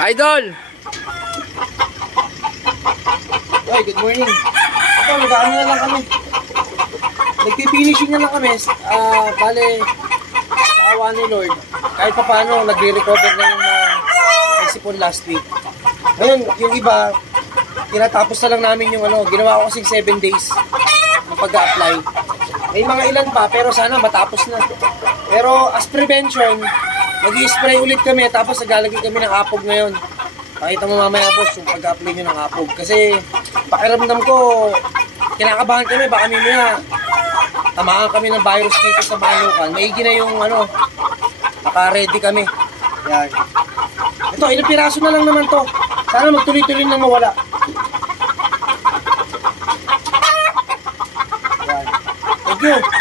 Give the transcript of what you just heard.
Idol! Ay, good morning. Ito, nag-ano na lang kami. Nagpifinishing na lang kami. Bale, sa awa ni Lord, kahit pa paano, nagre-recover na yung naisipon last week. Ngayon, yung iba, tinatapos na lang namin yung ginawa ko kasing 7 days ng pag-a-apply. May mga ilan pa, pero sana matapos na. Pero as prevention, mag-i-spray ulit kami, tapos naglalagay kami ng apog ngayon. Pakita mo mamaya, boss, yung pag-apply nyo ng apog. Kasi pakiramdam ko, kinakabahan kami, baka mamaya tamaan kami ng virus dito sa Manukan. Maigi na yung naka-ready kami. Yan. Ito, ilang piraso na lang naman to. Sana magtuloy-tuloy nang mawala. Yan. Thank you.